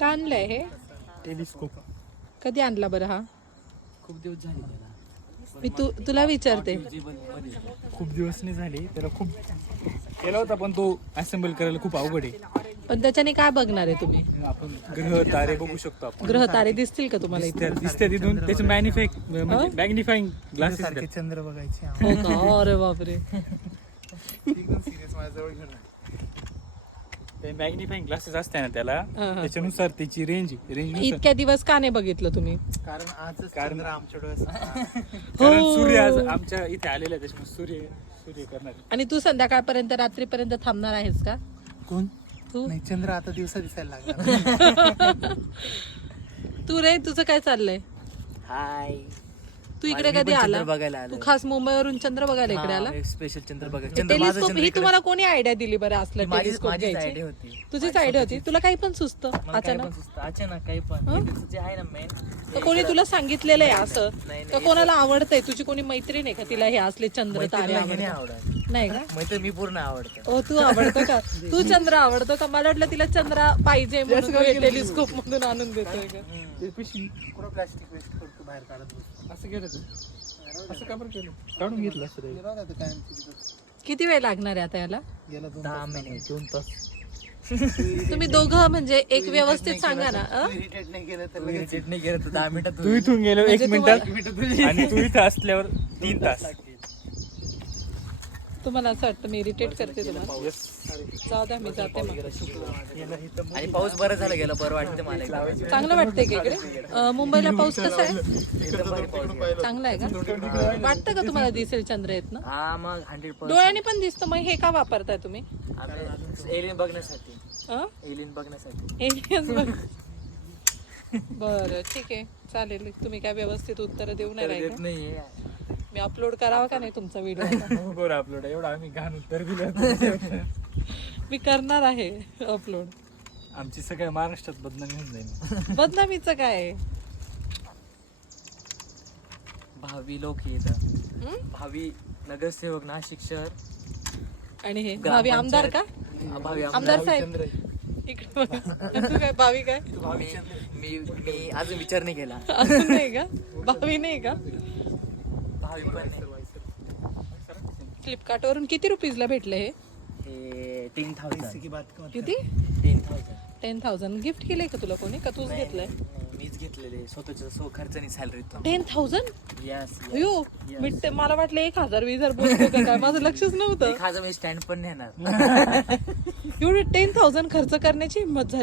का आणलंय हे? टेलिस्कोप. कधी आणला बरं हा? खूप दिवस झाले त्याला. मी तुला विचारते. खूप दिवस नाही झाले त्याला, खूप केला होता पण तो असेंबल करायला खूप अवघड आहे. पण त्याच्याने काय बघणार आहे तुम्ही? आपण ग्रह तारे बघू शकतो आपण. ग्रह तारे दिसतील का तुम्हाला इथे? दिसते तिथून त्याचे मॅग्निफाईंग ग्लासेस चंद्र बघायचे हो का? अरे बापरे. एकदम सिरियस माझ्याजवळ घेऊन. ते मॅग्निफाईंग ग्लासेस असते ना त्याला, हा. त्याच्यानुसार त्याची रेंज इतक्या दिवस का नाही बघितलं तुम्ही? कारण आजच चंद्र आमच्या डोळ्यात. कारण सूर्य आज आमच्या इथे आलेला आहे, त्याच्यामुळे सूर्य करणार. आणि तू संध्याकाळपर्यंत रात्रीपर्यंत थांबणार आहेस का? कोण? तू नाही, चंद्र आता दिवसा दिसायला लागला. तू रे, तुझं काय चाललंय? हाय. तू इकडे मी कधी पण आला? चंद्र बघायला आलो. तू खास मुंबईवरून चंद्र बघायला इकडे आला? स्पेशल चंद्र बघायला. टेलिस्कोप ही तुम्हाला कोणी आयडिया दिली बरं असलं माझीच टेलिस्कोप घ्यायची? आयडिया होती. तुझीच आयडिया होती? तुला काही पण सुचतं मला काय पण अचानक? सुचतं. अचानक काही पण जे आहे ना मेन. तर कोणी तुला सांगितलेलं आहे असं? नाही, का कोणाला आवडतंय? तुझी कोणी मैत्रीण आहे का तिला हे असले चंद्र तारे नाही आवडतात? आवडत. नाही का? मैत्री मी पूर्ण आवडतं. ओ, तू आवडतो का? तू चंद्र आवडतो का? मला वाटलं तिला चंद्र पाहिजे म्हणून टेलिस्कोप मधून आणून देतोय का? कुठं प्लास्टिक वेस्ट करतो बाहेर काढत बसतो. असं केलं तू? असं का बरं केलं? काढून घेतलं असं रे. गेला होता तो कायम तिथं. किती वेळ लागणार आहे आता याला? गेला 2 10 महिने 2 तास. तुम्ही दोघं म्हणजे एक व्यवस्थित सांगा ना. इरिटेट नाही केलं तर लगेच इरिटेट नाही केलं तर 10 मिनिटात तू इथून गेलो 1 म्हणजे मिनिटात आणि तू इथं असल्यावर 3 तास. तुम्हाला असं वाटतं मी इरिटेट करते तुम्हाला? जाऊ द्या, मी जाते मग. आणि पाऊस बरं झालं गेलं, बरं वाटतं मला एकदम. चांगलं वाटतंय का इकडे? मुंबईला पाऊस कसा आहे? एकदम भारी पाऊस गेला. चांगला आहे का? वाटतं का तुम्हाला दिसेल चंद्र येत ना? हा मग 100%. डोळ्याने पण दिसतं, मग हे का वापरताय तुम्ही? एलियन बघण्यासाठी. अं? एलियन बघण्यासाठी. Aliens बघ. बरं, ठीक आहे, चालेल. तुम्ही काय व्यवस्थित उत्तर देऊ नाही देत राहिले? नाहीये. मी अपलोड करावा का नाही तुमचा व्हिडिओ? बरं अपलोड एवढं आम्ही घाण उत्तर दिलं. मी करणार आहे अपलोड. आमची सगळ्या महाराष्ट्रात बदनामी होऊन जाईल. बदनामीचं काय आहे? भावी लोक येतात. हं? भावी नगरसेवक नाशिक शहर. आणि हे भावी आमदार का? भावी आमदार साहेब इकडे बघा. तू काय भावी काय? मी मी अजून विचार नाही केला. अजून नाही का? भावी नाही का? भावी पण नाही. फ्लिपकार्ट वरून किती रुपीजला भेटले हे? हे 10,000. की बात कर. किती? 10,000. 10,000 गिफ्ट केलंय का तुला कोणी? का तूच घेतलंय? मीच घेतलेले स्वतःच्या खर्चाने सॅलरी. 10,000? यस. अयो, मला वाटलं 1,000 20,000 बोलतो का काय? माझं लक्षच नव्हतं. मी स्टँड पण नेणार. एवढे 10,000 खर्च करण्याची हिंमत झाली.